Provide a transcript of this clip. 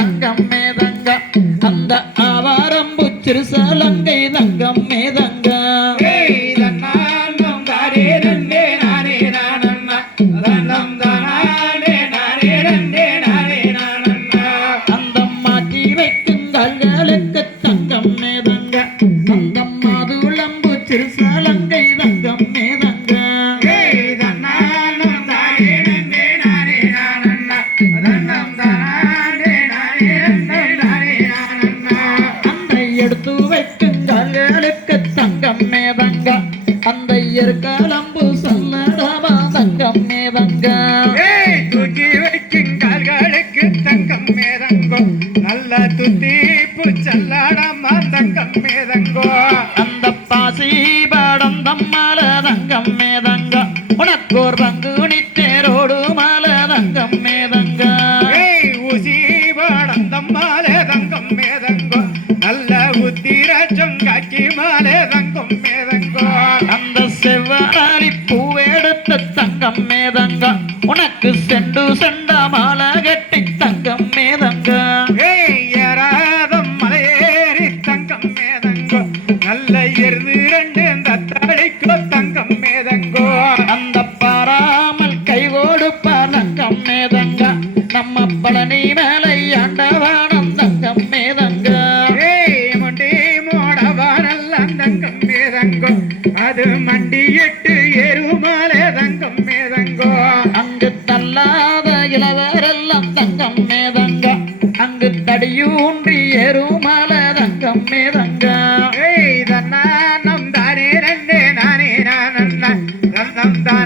தங்கம் மேதங்க அந்த ஆவாரம்பு சிறுசலங்கை தங்கம் மேதங்க தங்கம் மேதங்க அந்த மாதுளம்பு சிறுசலங்கை தங்கம் மேதங்க அந்த எருக்காலம்பு சொல்லடாமா தங்கம் மேதங்க தூக்கி வைக்கும் கால்களுக்கு தங்கம் மேதங்கோ நல்ல துத்தி பூச்சல்லாடம்மா தங்கம் மேதங்கோ அந்த பாசி பாடம் தம்மால தங்கம் மேதங்க உனக்கோர் பங்குனி தேரோடு மால தங்கம் மேதங்க தங்கம் மேதங்க. உனக்கு செண்டு செண்ட மாலை கட்டி தங்கம் மேதங்க. ஏறாதம் மலையேறி தங்கம் மேதங்கோ. நல்ல எருது ரெண்டு தத்தளிக்கோ தங்கம் மேதங்கோ. அந்த பாராமல் கை கொடுப்ப தங்கம் மேதங்க. நம்ம பழனி மேலை ஆண்டவானம் தங்கம் மேதங்க. ஏய் முண்டி மோடவானல்ல தங்கம் தங்கம் கம்மே தங்க. அங்கு தடியூன்றி எருமல தங்கம் மே தங்க நம் தானே ரெண்டு நானே நான் நம் தான்